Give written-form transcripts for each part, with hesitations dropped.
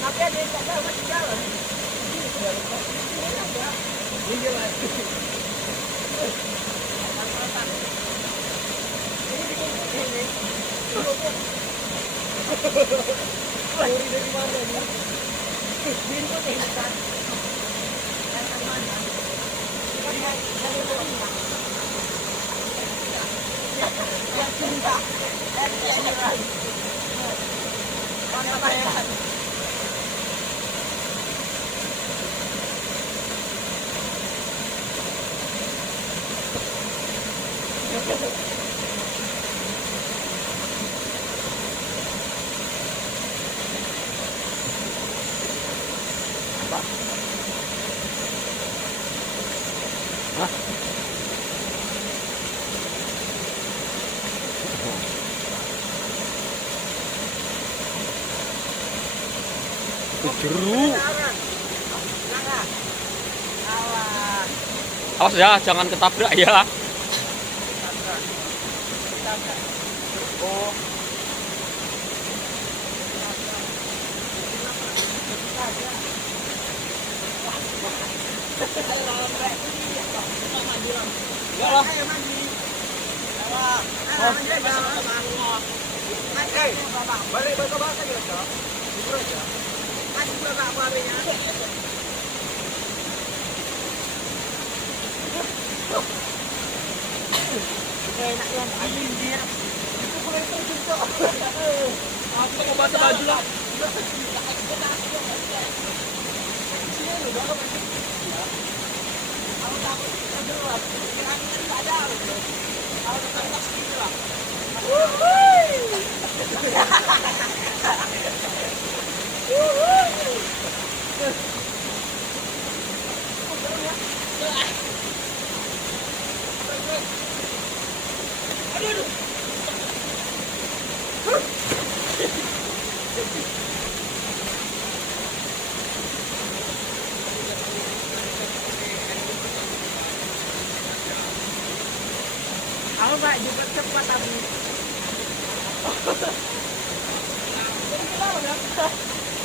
Tapi ada yang tak tahu masih jalan. Ini lagi. Ini. Lari dari mana nih? Ini kok tekan. Dari mana? Yang cinta. Mana bayar? Jeruk. Awas ya, jangan ketabrak ya. Oh. Balik ke bahasa gitu. Libur aja. Masih berapa harinya? Enak yang anjir. Itu boleh terjun kok. Aku mau baca baju lah. Kalau takut terjerat, kira-kira tidak ada. Kalau tetap tak sedikit lah. Aku Pak juga cepat tapi.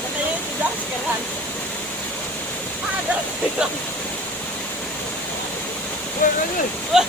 Katanya sudah sekarang. Ada. Wah.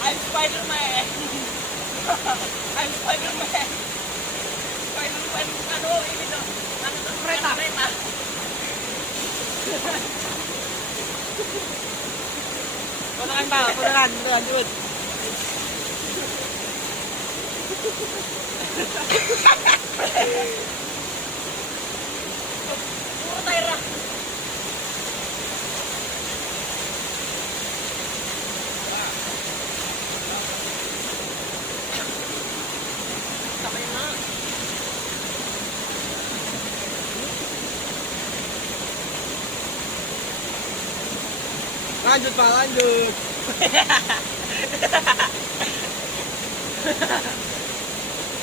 I'm Spider-Man. I'm Spider-Man. Spider-Man bukan ini dong. Kereta. Kotoran Pak, kotoran, lanjut. Urut air lah. Lanjut Pak, lanjut.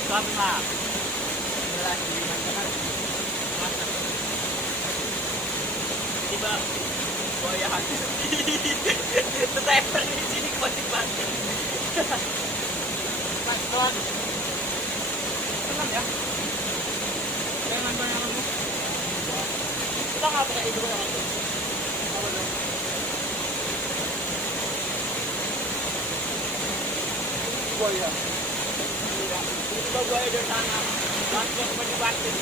Selamat Pak. tiba-tiba goyang. Tetep di sini tiba-tiba. Pas pelan. Pelan ya. Jangan banyak lembut. Kita nggak pakai itu kan? Apa dong? Buaya. Itu buaya dari sana. Langsung menyebarkan.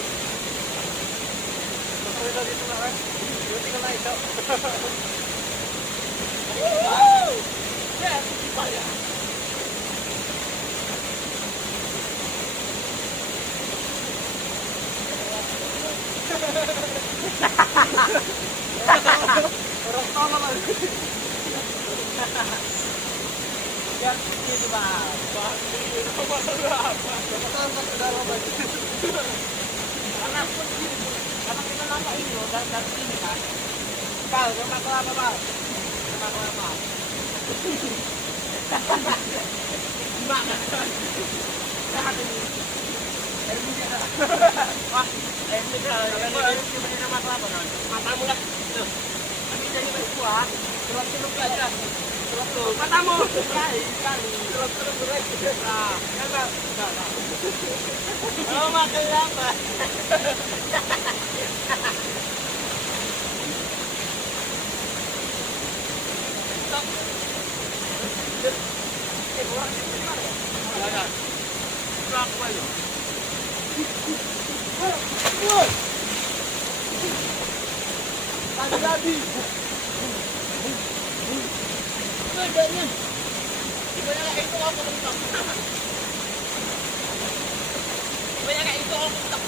Kalau dari sana kan, itu tinggal naik dong. Ya, buaya. Orang tolong lagi. Ya, ini bang. Ini nomor berapa? Nomor saudara bagi. Karena pun ini, karena kita nampak ini loh dari sini kan. Bal, rumah kelapa bal. Rumah kelapa. Gimana? Sehat ini. Air muda. Wah, air muda. Kalau ini rumah kelapa kan. Matamu lah. Tuh. Tapi jadi berkuah. Terus aja. Matamu sekali. Terus lagi. Nah, enggak. Oh, makan apa? Tadi. Bedanya. Gimana itu aku mentok. Gimana itu aku mentok.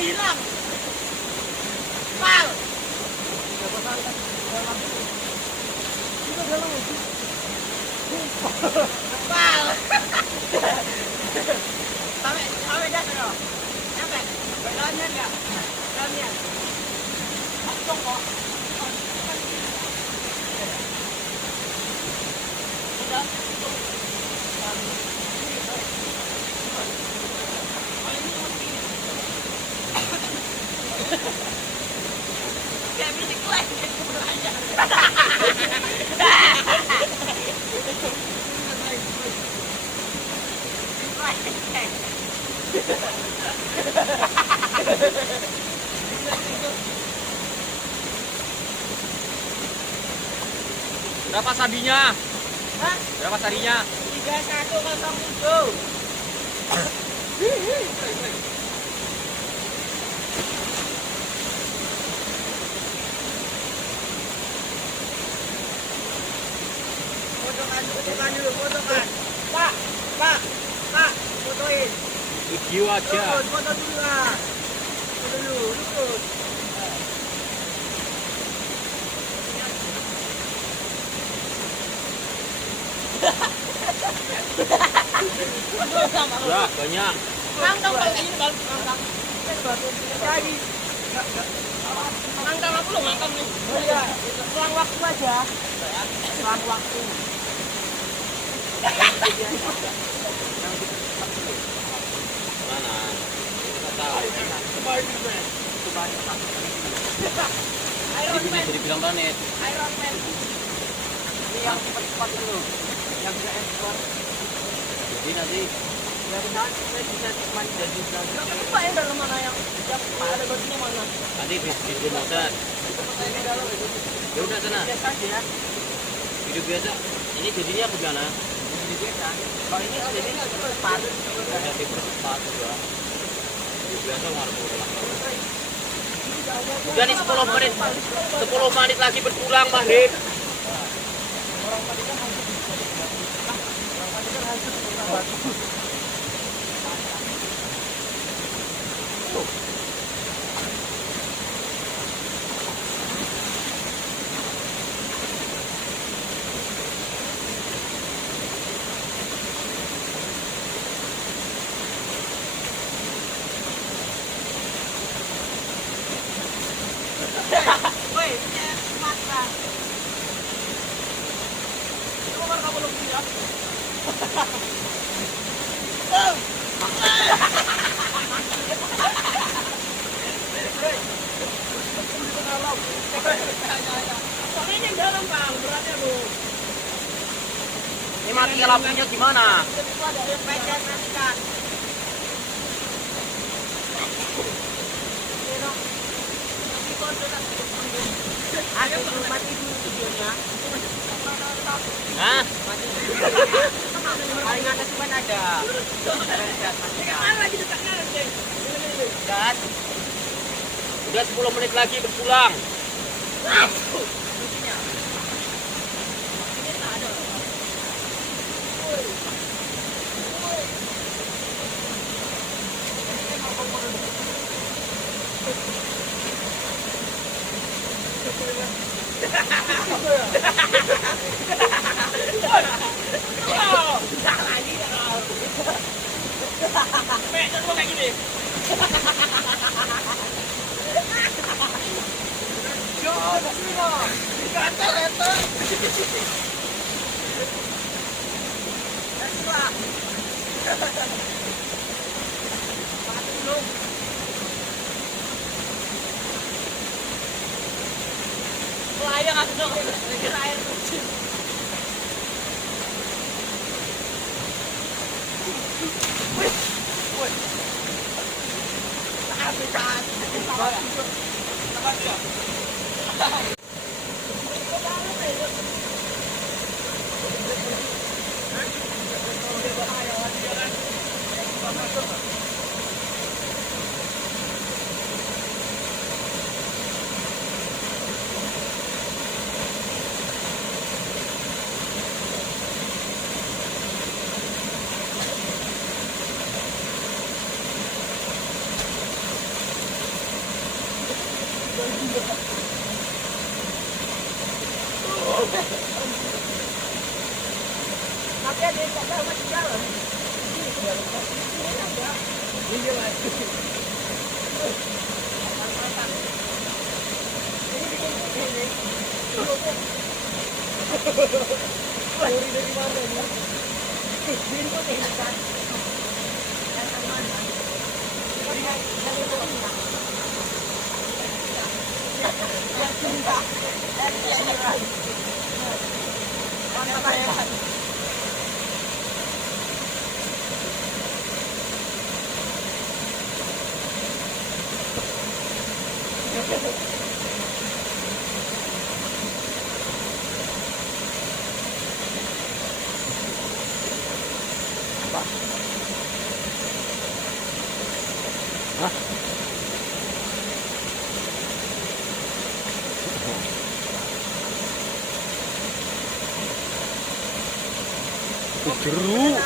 Hilang. Pal. Pal. Sampai dah sudah. Sampai. Berjalannya enggak? Berjalannya. Langsung kok. Sudah. Kayak bisik lagi aja. Berapa sabinya? Hah? Berapa sarinya? 3107. Fotokan dulu, fotokan. Pak, fotoin. Video aja. Foto dulu lah. Foto dulu, lurus. Ya, banyak. Mangkang Bang, ini Bang, mangkang. Lagi. Mangkang aku loh, mangkang nih. Oh iya, selang waktu aja. Selang waktu. Mana? Kita tahu. Ini bisa dibilang planet. Iron Man. Ini yang cepat-cepat itu. Yang bisa ekspor. Jadi nanti bisa jadi coba yang dalam mana yang ada batunya mana? nanti di motor. Ya udah sana. Biasa aja ya. Hidup biasa. Ini jadinya bagaimana? Jadi biasa. Kalau ini jadinya sepatu. Ada tipe sepatu ya. Hidup biasa harus pulang. Udah nih 10 menit. 10 menit lagi berpulang, Mahrid. Orang tadi kan hancur di batu. Orang tadi kan hancur di batu. Woi, punya mata. Keluar kamu lebih ya. Soalnya yang dalam bang, beratnya bu. Ini mati lampunya gimana? Bagian matikan. Ada belum mati dulu videonya. Hah? Mati dulu. Paling atas cuma ada. Mana lagi dekatnya nanti? Dan udah 10 menit lagi berpulang. Layang aku dong, air kecil. Tapi ada yang tak masih jalan. Iya lah. Ini dari mana ini? Ini kok ini kan? Dari mana? Dari mana? Yang cinta, yang mantap. Jeru.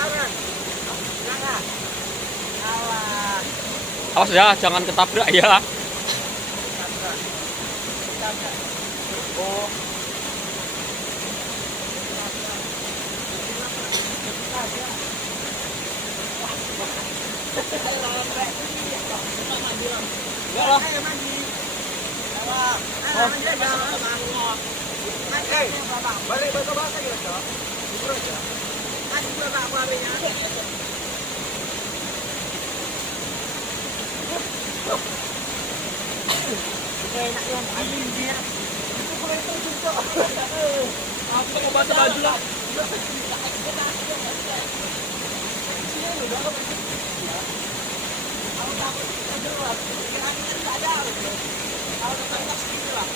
Awas ya, jangan ketabrak ya. Oh. Balik bahasa gitu, Cok. Bubur aja. Masih berapa harinya? Enak yang anjing dia. Itu boleh terjun, Cok. Aku mau baca baju lah. Kalau takut kita jelas. Kira-kira tidak ada. Kalau tetap sini lah.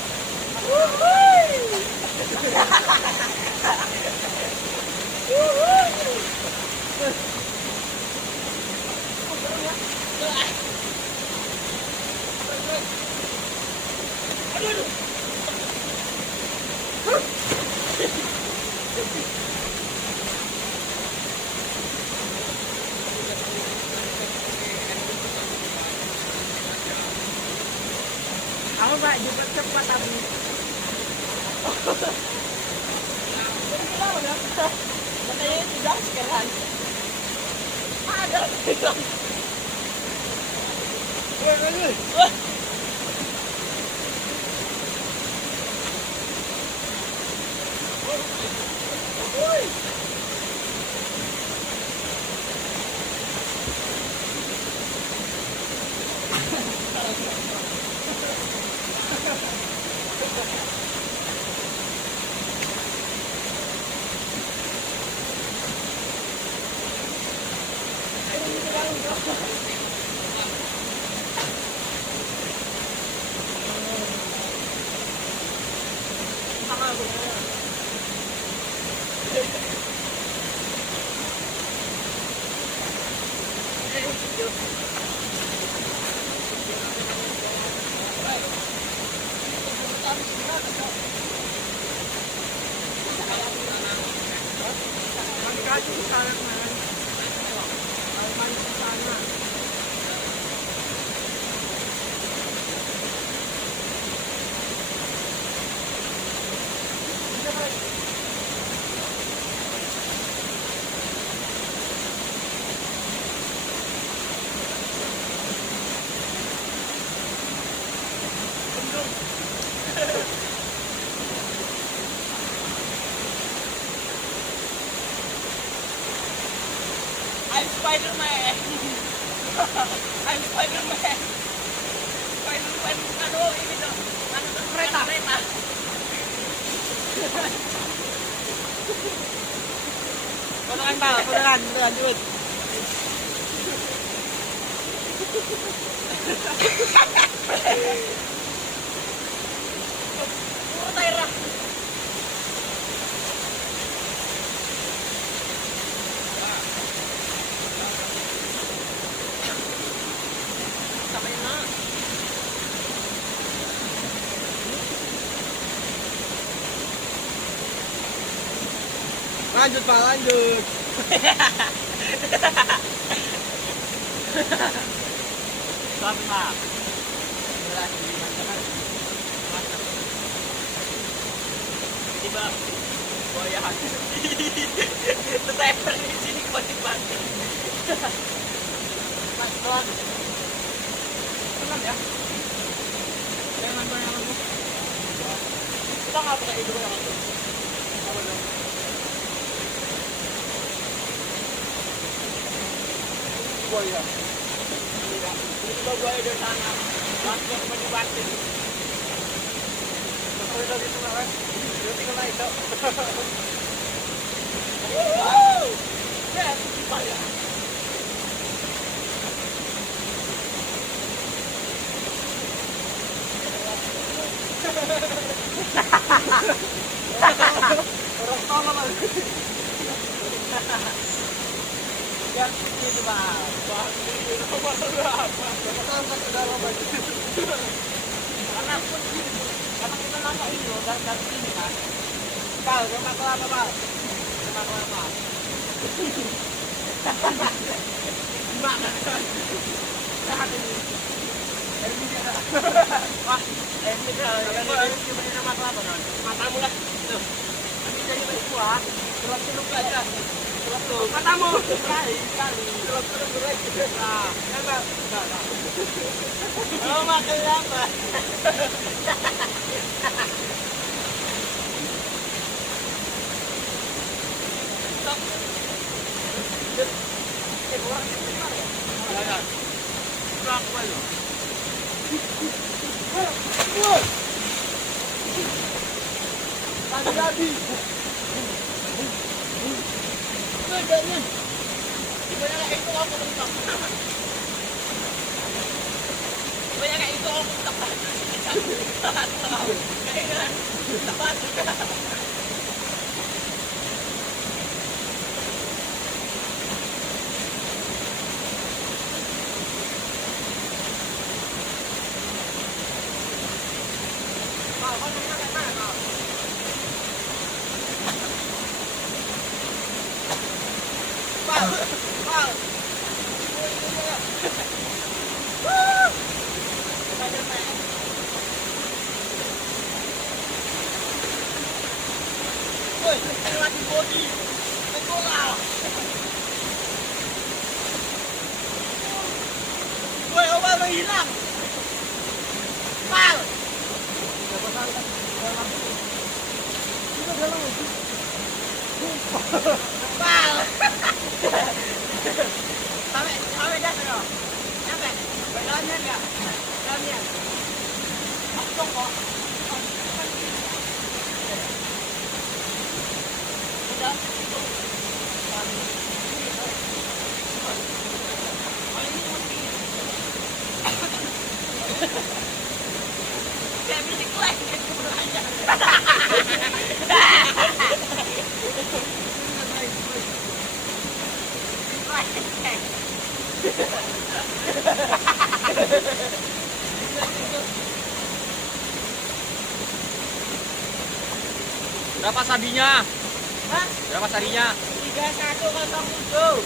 Ako ba, jupat cepat tapi. Katanya sudah sekarang. Ada tidak? Woi. I'm Spider-Man. I'm Spider-Man. Spider-Man, ano ini tuh? Ano tuh kereta? Potongan Pak, potongan, lanjut. Puro daerah. Lanjut Pak, lanjut. Sabi Pak. Diba? Boyahan. Tetap di sini kau dibantu. Mas, doang. Tenang ya. Jangan banyak. Kita nggak pakai itu yang itu. Apa dong? Buaya. Itu buaya dari sana. Langsung menyebantin. Kalau dari sana kan, dia tinggal naik dok. Wow, ya, buaya. Orang tolong lagi. Yang ini Pak. Nomor berapa? Sama dalam aja. Karena kita nanya ini loh, dari ini kan. Pak, sama kelapa Pak. Sama kelapa. Gimana? Sehat ini. Wah, ini cuma nama kelapa kan. Matamu lah. Tuh. Tapi jadi buah. Celup-celup aja. Matamu sekali. Celup-celup lagi. Nah, enggak. Oh, makan apa? Orang itu gimana ya? Ya. Berapa ya? Tadi. Bedanya. Gimana itu aku bentak. Gimana itu aku bentak. Kayaknya tepat juga. Wow. Spiderman. Woi, lagi body. Bola. Woi, obat hilang. Pal. Pal. Sampai dah sana. Sampai. Berlawannya enggak? Berlawannya. Masuk kok. Udah. Kayak bisik lagi aja. Berapa sabinya? Hah? Berapa sarinya? 3107.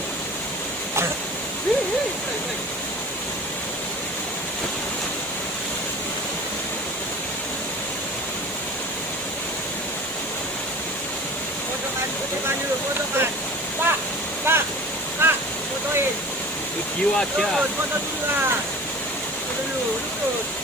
Fotokan dulu, fotokan. Pak, fotoin. Video aja. Foto dulu lah. Foto dulu, lurus.